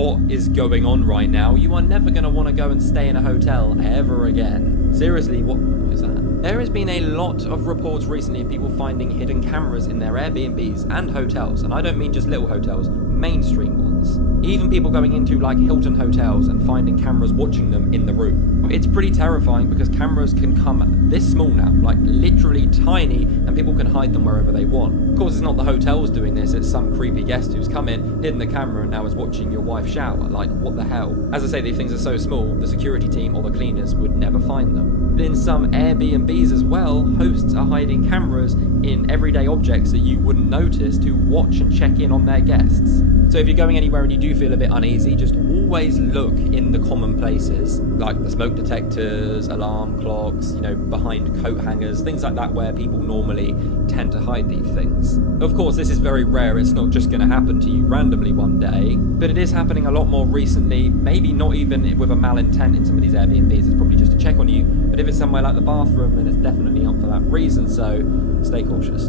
what is going on right now, you are never going to want to go and stay in a hotel ever again. Seriously, what is that? There has been a lot of reports recently of people finding hidden cameras in their Airbnbs and hotels, and I don't mean just little hotels, mainstream ones. Even people going into like Hilton hotels and finding cameras watching them in the room. It's pretty terrifying because cameras can come this small now, like literally tiny, and people can hide them wherever they want. Of course, it's not the hotels doing this, it's some creepy guest who's come in, hidden the camera, and now is watching your wife shower. Like, what the hell? As I say, these things are so small, the security team or the cleaners would never find them. But in some Airbnbs as well, hosts are hiding cameras in everyday objects that you wouldn't notice to watch and check in on their guests. So if you're going anywhere and you do feel a bit uneasy, just always look in the common places, like the smoke detectors, alarm clocks, you know, behind coat hangers, things like that where people normally tend to hide these things. Of course, this is very rare, it's not just going to happen to you randomly one day, but it is happening a lot more recently, maybe not even with a malintent in some of these Airbnbs, it's probably just to check on you, but if it's somewhere like the bathroom, then it's definitely up for that reason, so stay cautious.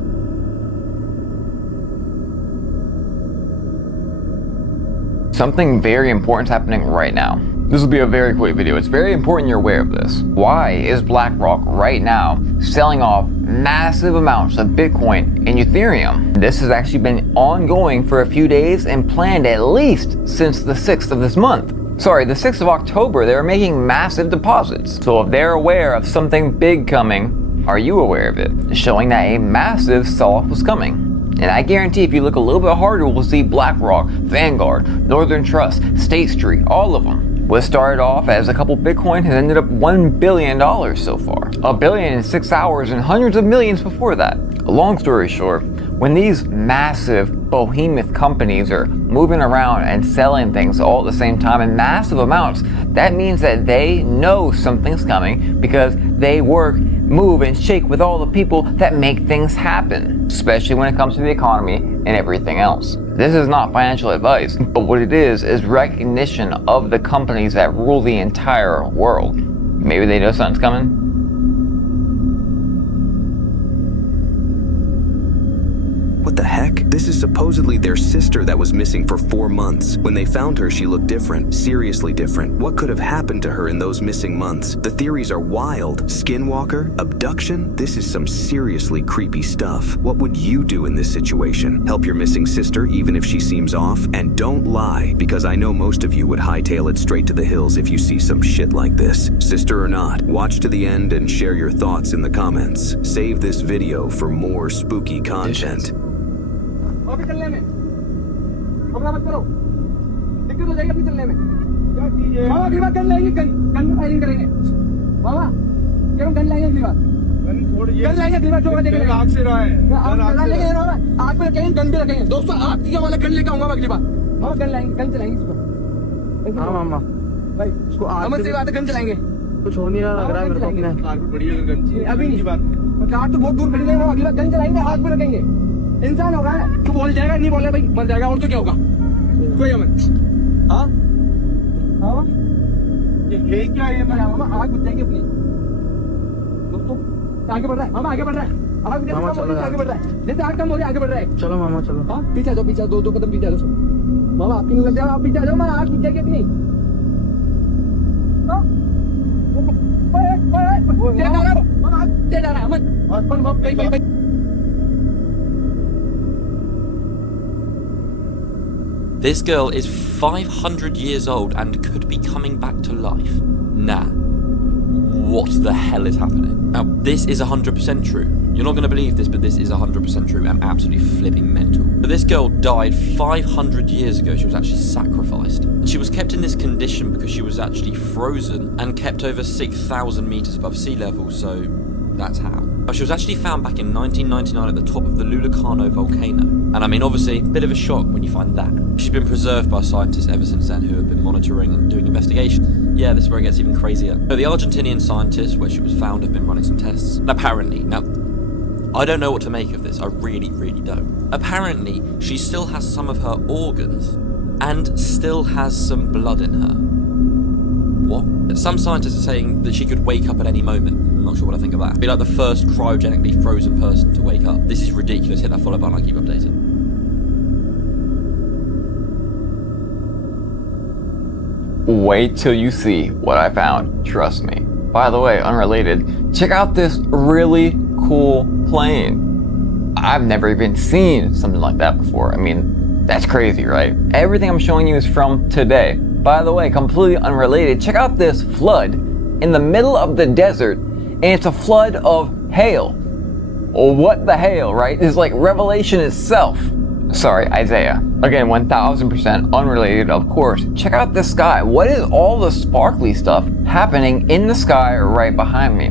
Something very important is happening right now. This will be a very quick video. It's very important you're aware of this. Why is BlackRock right now selling off massive amounts of Bitcoin and Ethereum? This has actually been ongoing for a few days and planned at least since the 6th of this month. Sorry, the 6th of October, they were making massive deposits. So if they're aware of something big coming, are you aware of it? Showing that a massive sell-off was coming. And I guarantee if you look a little bit harder, we'll see BlackRock, Vanguard, Northern Trust, State Street, all of them. What started off as a couple Bitcoin has ended up $1 billion so far. $1 billion in 6 hours and hundreds of millions before that. Long story short, when these massive behemoth companies are moving around and selling things all at the same time in massive amounts, that means that they know something's coming because they work, move, and shake with all the people that make things happen, especially when it comes to the economy and everything else. This is not financial advice, but what it is recognition of the companies that rule the entire world. Maybe they know something's coming. What the heck? This is supposedly their sister that was missing for 4 months. When they found her, she looked different, seriously different. What could have happened to her in those missing months? The theories are wild. Skinwalker? Abduction? This is some seriously creepy stuff. What would you do in this situation? Help your missing sister even if she seems off? And don't lie, because I know most of you would hightail it straight to the hills if you see some shit like this. Sister or not, watch to the end and share your thoughts in the comments. Save this video for more spooky content. अभी चलने में अपना मत करो दिक्कत हो जाएगी अभी चलने में क्या चीज है मामा अगली बार गन लाएंगे गन फायरिंग करेंगे मामा क्यों गन लाएंगे अगली बार गन छोड़िए गन लाएंगे अगली बार जो देखेंगे आग से रहा है गन लाएंगे मामा आग पे रखेंगे गन भी रखेंगे दोस्तों आग की वाला गन लेकर आऊंगा अगली बार मामा गन लाएंगे गन चलाएंगे इसको हां मामा भाई इसको आग से बात है गन चलाएंगे कुछ हो नहीं रहा लग रहा है मेरे को अपने आग पे बढ़िया गन चाहिए अभी नहीं बात आग तो बहुत दूर खड़ी है अगली बार गन चलाएंगे आग पे रखेंगे इंसान होगा तू बोल जाएगा नहीं बोले भाई मर जाएगा और तो क्या होगा कोई हमें हाँ हाँ ये क्या है मामा आग बुझ जाएगी अपनी दोस्तों आगे बढ़ रहा है मामा आगे बढ़ रहा है आग आगे बढ़ रहा है जैसे आग कम हो रही है आगे बढ़ रहा है चलो मामा चलो हाँ पीछे जाओ पीछे दो कदम पीछे जाओ मामा आपकी नहीं लग जाओ आप पीछे जाओ मामा आग बुझ जाएगी अपनी मामा आग जा रहा है मत This girl is 500 years old and could be coming back to life. Nah. What the hell is happening? Now, this is 100% true. You're not going to believe this, but this is 100% true and absolutely flipping mental. But this girl died 500 years ago. She was actually sacrificed. She was kept in this condition because she was actually frozen and kept over 6,000 meters above sea level, so that's how. But she was actually found back in 1999 at the top of the Lulacano volcano. And I mean, obviously, a bit of a shock when you find that. She's been preserved by scientists ever since then who have been monitoring and doing investigations. Yeah, this is where it gets even crazier. So the Argentinian scientists where she was found have been running some tests. Apparently, now, I don't know what to make of this. I really, really don't. Apparently, she still has some of her organs and still has some blood in her. What? Some scientists are saying that she could wake up at any moment. I'm not sure what I think of that. Be like the first cryogenically frozen person to wake up. This is ridiculous. Hit that follow button, I'll keep updated. Wait till you see what I found, trust me. By the way, unrelated, check out this really cool plane. I've never even seen something like that before. I mean, that's crazy, right? Everything I'm showing you is from today. By the way, completely unrelated, check out this flood in the middle of the desert, and it's a flood of hail. What the hail, right? It's like Revelation itself. Sorry, Isaiah. Again, 1000% unrelated, of course. Check out the sky. What is all the sparkly stuff happening in the sky right behind me?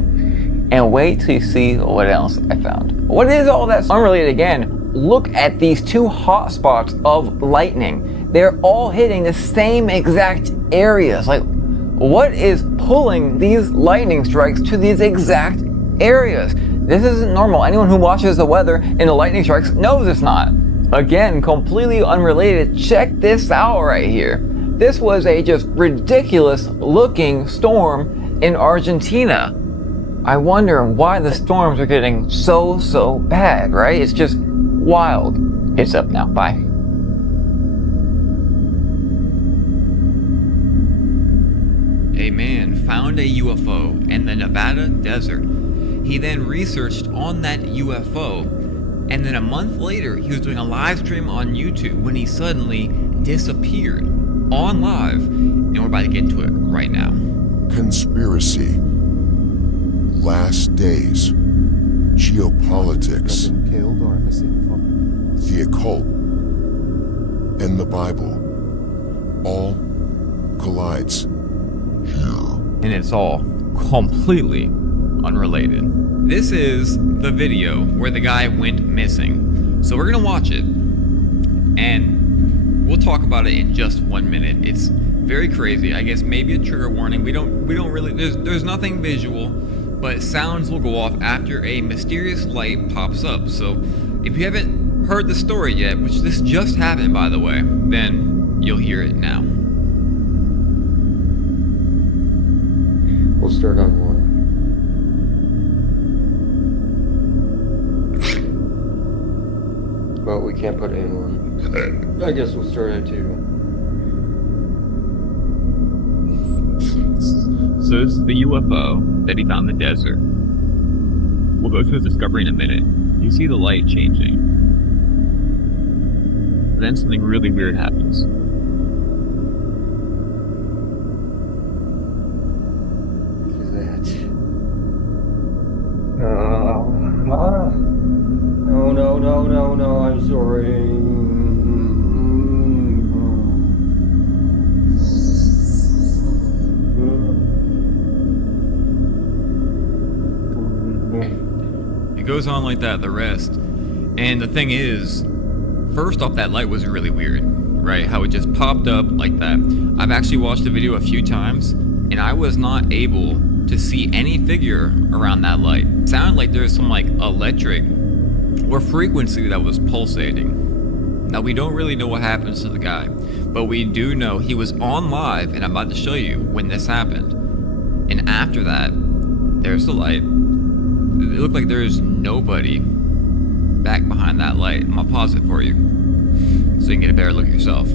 And wait till you see what else I found. What is all that? Unrelated again, look at these two hot spots of lightning. They're all hitting the same exact areas. Like, what is pulling these lightning strikes to these exact areas? This isn't normal. Anyone who watches the weather and the lightning strikes knows it's not. Again, completely unrelated, check this out right here. This was a just ridiculous looking storm in Argentina. I wonder why the storms are getting so bad, right? It's just wild. It's up now, bye. A man found a UFO in the Nevada desert. He then researched on that UFO, and then a month later, he was doing a live stream on YouTube when he suddenly disappeared on live, and we're about to get into it right now. Conspiracy, last days, geopolitics, the occult, and the Bible all collides here. And it's all completely unrelated. This is the video where the guy went missing. So we're gonna watch it, and we'll talk about it in just 1 minute. It's very crazy. I guess maybe a trigger warning. We don't really, there's nothing visual, but sounds will go off after a mysterious light pops up. So if you haven't heard the story yet, which this just happened by the way, then you'll hear it now. We'll start on one. Well, we can't put it in one. I guess we'll start at 2. So this is the UFO that he found in the desert. We'll go through his discovery in a minute. You see the light changing. Then something really weird happens. What is that? No, I'm sorry. It goes on like that the rest. And the thing is, first off, that light was really weird, right? How it just popped up like that. I've actually watched the video a few times, and I was not able to see any figure around that light. It sounded like there was some like electric or frequency that was pulsating. Now we don't really know what happens to the guy, but we do know he was on live, and I'm about to show you when this happened. And after that, there's the light. It looked like there's nobody back behind that light. I'm gonna pause it for you so you can get a better look yourself.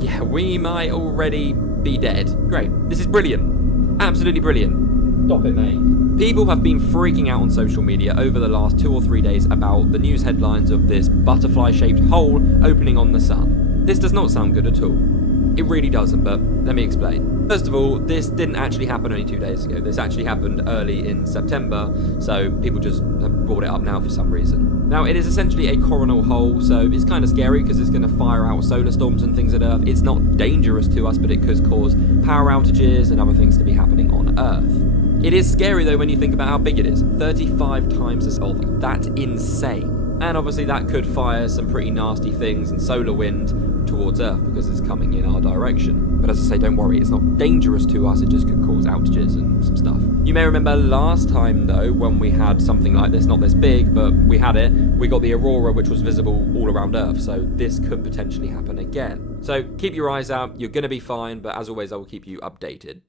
Yeah, we might already be dead. Great. This is brilliant. Absolutely brilliant. Stop it, mate. People have been freaking out on social media over the last 2 or 3 days about the news headlines of this butterfly-shaped hole opening on the sun. This does not sound good at all. It really doesn't, but let me explain. First of all, this didn't actually happen only 2 days ago. This actually happened early in September, so people just have brought it up now for some reason. Now, it is essentially a coronal hole, so it's kind of scary because it's going to fire out solar storms and things at Earth. It's not dangerous to us, but it could cause power outages and other things to be happening on Earth. It is scary though when you think about how big it is. 35 times the size. That's insane. And obviously that could fire some pretty nasty things and solar wind towards Earth because it's coming in our direction. But as I say, don't worry, it's not dangerous to us, it just could cause outages and some stuff. You may remember last time though, when we had something like this, not this big, but we had it, we got the aurora which was visible all around Earth, so this could potentially happen again. So keep your eyes out, you're gonna be fine, but as always I will keep you updated.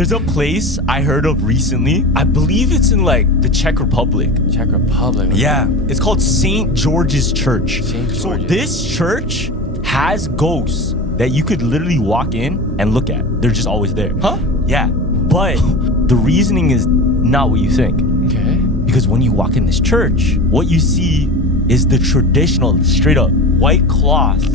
There's a place I heard of recently. I believe it's in like the Czech Republic. Czech Republic. Okay. Yeah, it's called St. George's Church. St. So George's. this church has ghosts that you could literally walk in and look at. They're just always there. Huh? Yeah, but the reasoning is not what you think. Okay. Because when you walk in this church, what you see is the traditional, straight up white cloth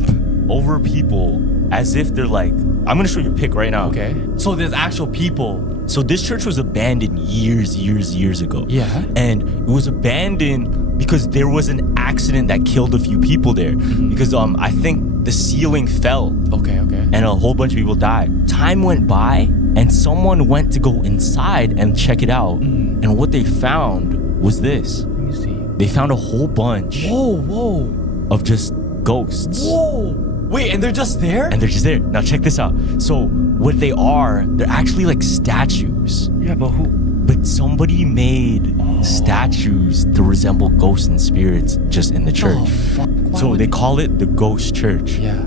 over people as if they're like, I'm gonna show you a pic right now. Okay. So there's actual people. So this church was abandoned years ago. Yeah. And it was abandoned because there was an accident that killed a few people there. Because I think the ceiling fell. Okay. And a whole bunch of people died. Time went by and someone went to go inside and check it out. And what they found was this. Let me see. They found a whole bunch Whoa. of just ghosts. Whoa. Wait, and they're just there? And they're just there. Now check this out. So what they are, they're actually like statues. Yeah, but who? But somebody made statues to resemble ghosts and spirits just in the church. Oh, fuck. Why So would they call it the ghost church. Yeah.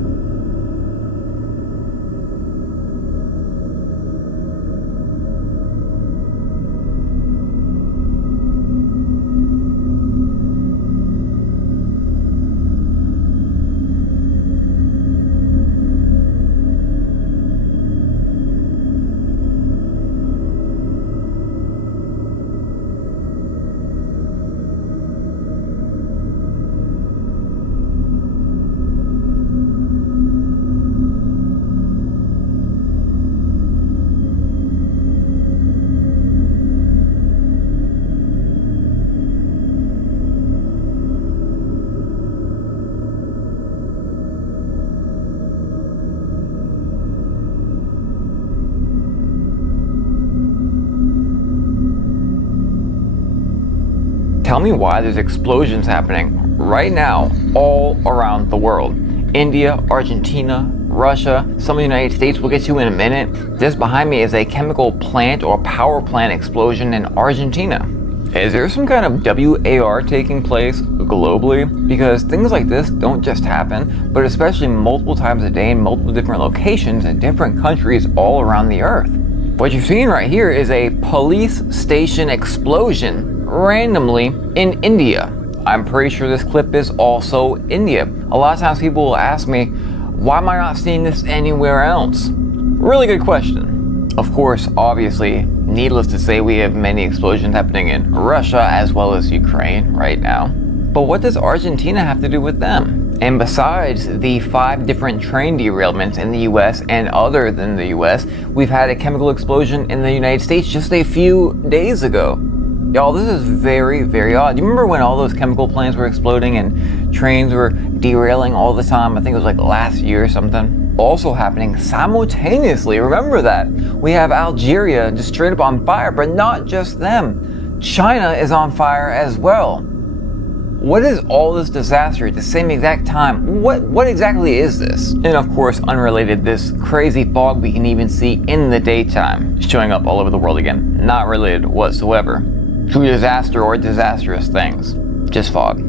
Tell me why there's explosions happening right now all around the world. India, Argentina, Russia, some of the United States we'll get to in a minute. This behind me is a chemical plant or power plant explosion in Argentina. Is there some kind of WAR taking place globally? Because things like this don't just happen, but especially multiple times a day in multiple different locations in different countries all around the earth. What you're seeing right here is a police station explosion randomly in India. I'm pretty sure this clip is also India. A lot of times people will ask me, why am I not seeing this anywhere else? Really good question. Of course, obviously, needless to say, we have many explosions happening in Russia as well as Ukraine right now. But what does Argentina have to do with them? And besides the 5 different train derailments in the US and other than the US, we've had a chemical explosion in the United States just a few days ago. Y'all, this is very, very odd. You remember when all those chemical plants were exploding and trains were derailing all the time? I think it was like last year or something. Also happening simultaneously, remember that. We have Algeria just straight up on fire, but not just them. China is on fire as well. What is all this disaster at the same exact time? What exactly is this? And of course, unrelated, this crazy fog we can even see in the daytime, showing up all over the world again. Not related whatsoever to disaster or disastrous things. Just fog.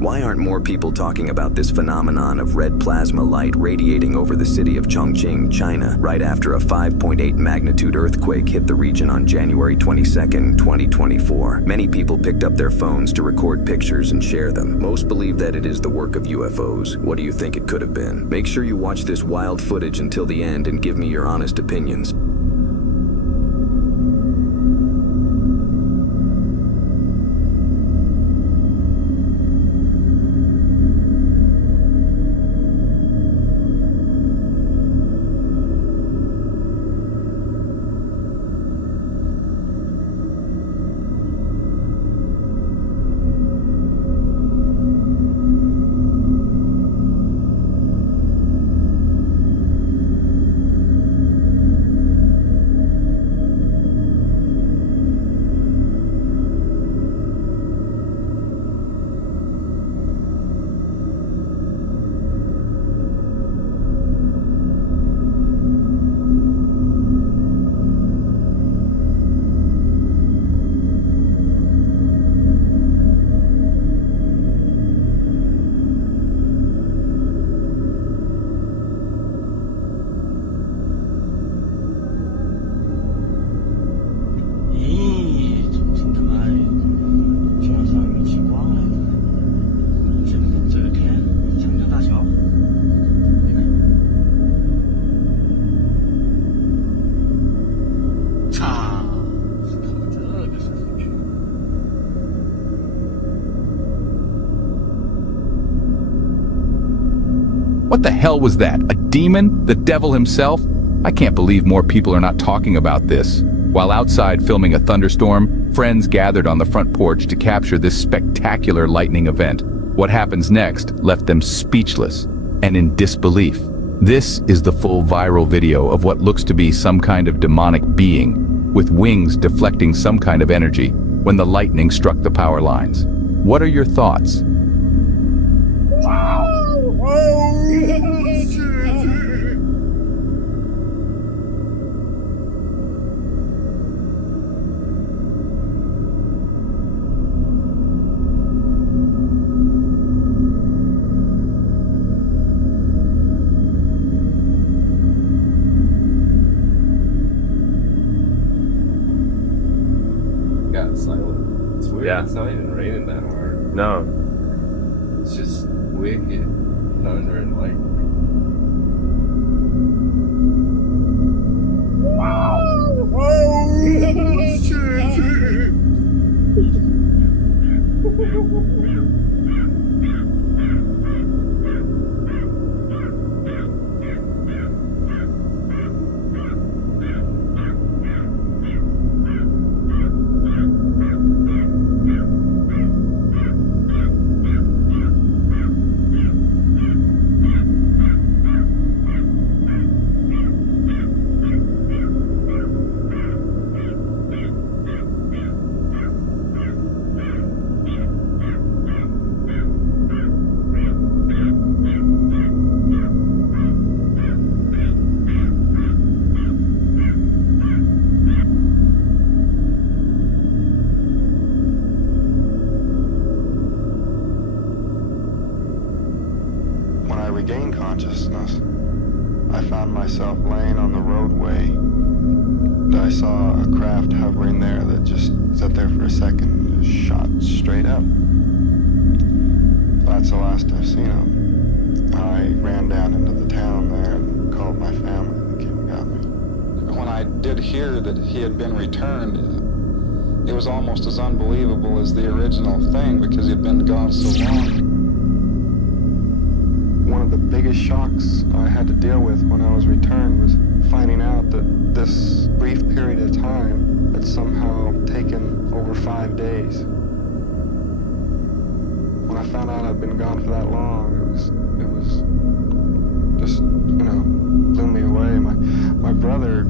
Why aren't more people talking about this phenomenon of red plasma light radiating over the city of Chongqing, China, right after a 5.8 magnitude earthquake hit the region on January 22nd, 2024? Many people picked up their phones to record pictures and share them. Most believe that it is the work of UFOs. What do you think it could have been? Make sure you watch this wild footage until the end and give me your honest opinions. What the hell was that? A demon? The devil himself? I can't believe more people are not talking about this. While outside filming a thunderstorm, friends gathered on the front porch to capture this spectacular lightning event. What happens next left them speechless and in disbelief. This is the full viral video of what looks to be some kind of demonic being, with wings deflecting some kind of energy when the lightning struck the power lines. What are your thoughts? Got silent. It's weird. Yeah. It's not even raining that hard. No. It's just wicked thunder and lightning. When I regained consciousness, I found myself laying on the roadway. I saw a craft hovering there that just sat there for a second and just shot straight up. That's the last I've seen of him. I ran down into the town there and called my family and they came and got me. When I did hear that he had been returned, it was almost as unbelievable as the original thing because he'd been gone so long. One of the biggest shocks I had to deal with when I was returned was finding out that this brief period of time had somehow taken over 5 days. When I found out I'd been gone for that long, it was just, blew me away. My brother,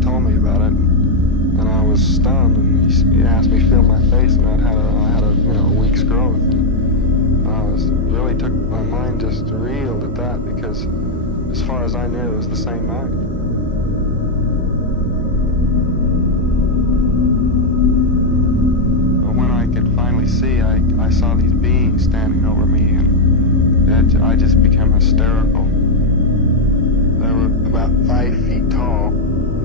told me about it, and I was stunned, and he asked me to feel my face, and I had a week's growth. Really took my mind just reeled at that because as far as I knew, it was the same night. But when I could finally see, I saw these beings standing over me and I just became hysterical. They were about 5 feet tall.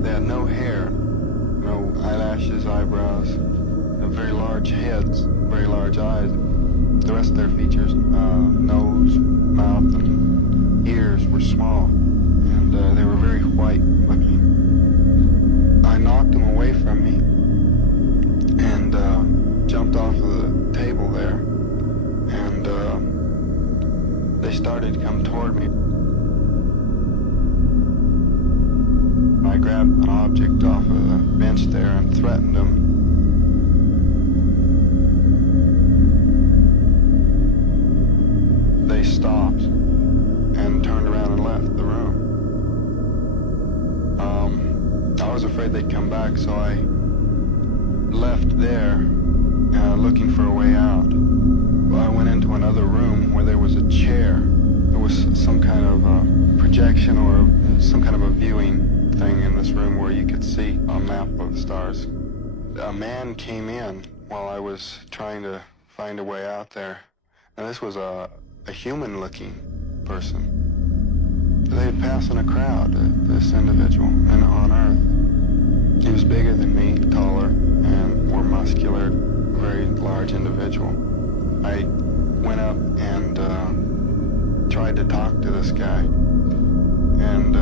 They had no hair, no eyelashes, eyebrows, very large heads, very large eyes. The rest of their features, nose, mouth, and ears were small, and they were very white looking. I knocked them away from me and jumped off of the table there, and they started to come toward me. I grabbed an object off of the bench there and threatened them. They stopped and turned around and left the room. I was afraid they'd come back, so I left there looking for a way out. I went into another room where there was a chair. There was some kind of projection or some kind of a viewing thing in this room where you could see a map of the stars. A man came in while I was trying to find a way out there, and this was a human-looking person. They would pass in a crowd, this individual, and on Earth. He was bigger than me, taller, and more muscular, very large individual. I went up and tried to talk to this guy, and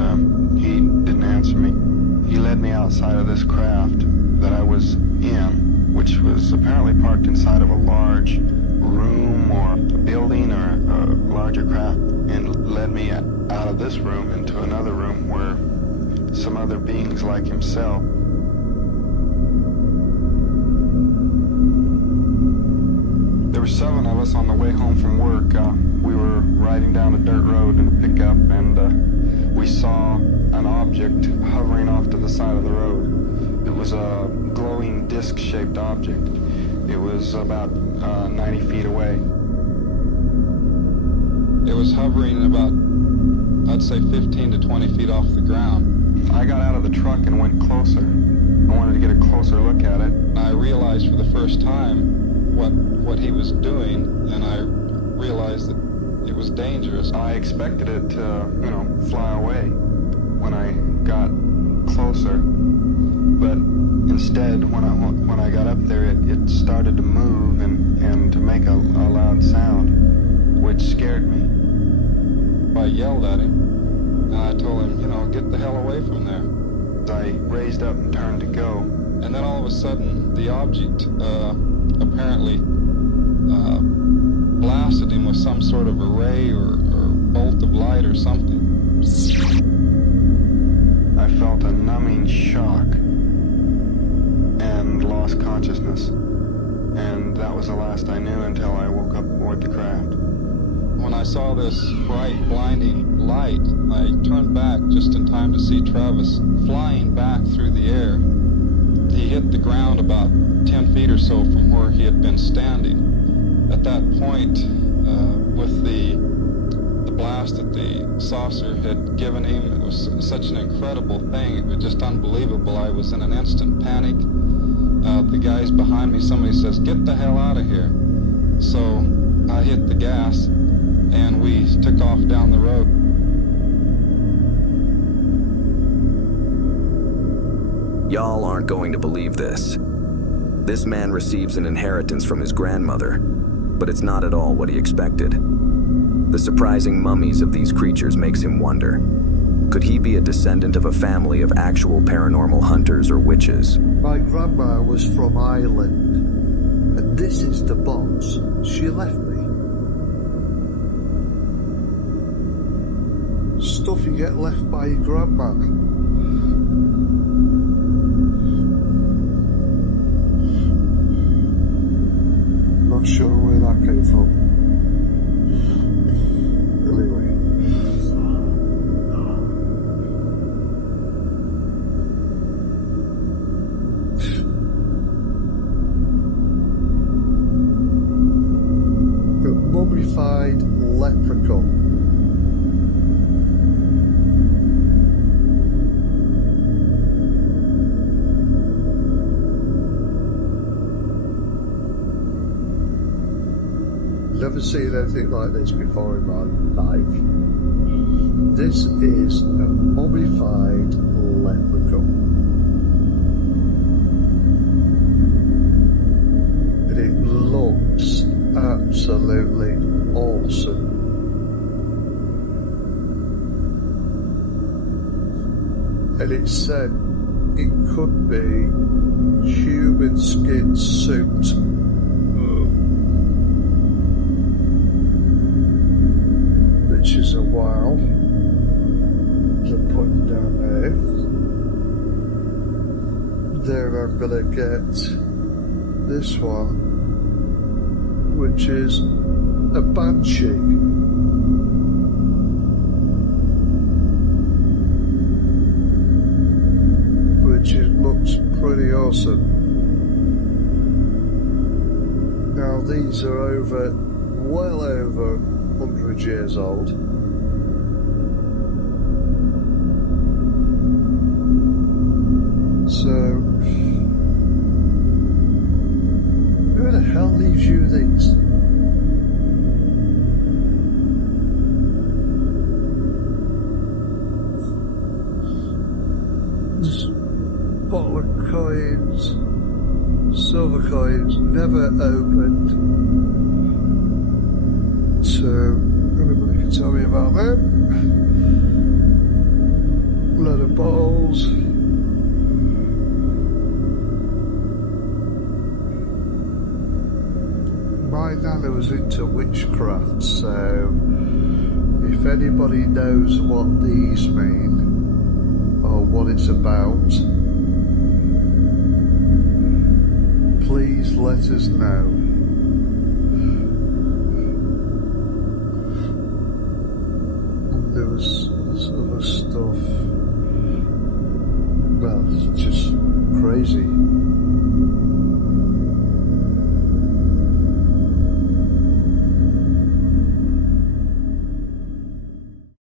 he didn't answer me. He led me outside of this craft that I was in, which was apparently parked inside of a large room or a building or a larger craft, and led me this room into another room where some other beings like himself. There were 7 of us on the way home from work. We were riding down a dirt road in a pickup, and we saw an object hovering off to the side of the road. It was a glowing disc-shaped object. It was about 90 feet away. It was hovering about, I'd say, 15 to 20 feet off the ground. I got out of the truck and went closer. I wanted to get a closer look at it. I realized for the first time what he was doing, and I realized that it was dangerous. I expected it to, fly away when I got closer, but instead, when I got up there, it started to move and to make a loud sound, which scared me. I yelled at him, and I told him, get the hell away from there. I raised up and turned to go, and then all of a sudden, the object apparently blasted him with some sort of a ray or bolt of light or something. I felt a numbing shock and lost consciousness. And that was the last I knew until I woke up aboard the craft. When I saw this bright, blinding light, I turned back just in time to see Travis flying back through the air. He hit the ground about 10 feet or so from where he had been standing. At that point, with the blast that the saucer had given him, it was such an incredible thing. It was just unbelievable. I was in an instant panic. The guys behind me, somebody says, "Get the hell out of here." So I hit the gas, and we took off down the road. Y'all aren't going to believe this. This man receives an inheritance from his grandmother, but it's not at all what he expected. The surprising mummies of these creatures makes him wonder. Could he be a descendant of a family of actual paranormal hunters or witches? My grandma was from Ireland, and this is the box she left me. Stuff you get left by your grandma. Not sure where that came from. Anyway. The mummified leprechaun. Never seen anything like this before in my life. This is a mummified leprechaun. And it looks absolutely awesome. And it said it could be human skin suit. Which is a wow. So put it down there. Then I'm gonna get this one, which is a banshee. Which looks pretty awesome. Now these are well over 100 years old. So, who the hell leaves you these? This bottle of coins, silver coins, never opened. So, everybody can tell me about them. A lot of bottles. My nana was into witchcraft, so If anybody knows what these mean, or what it's about, please let us know.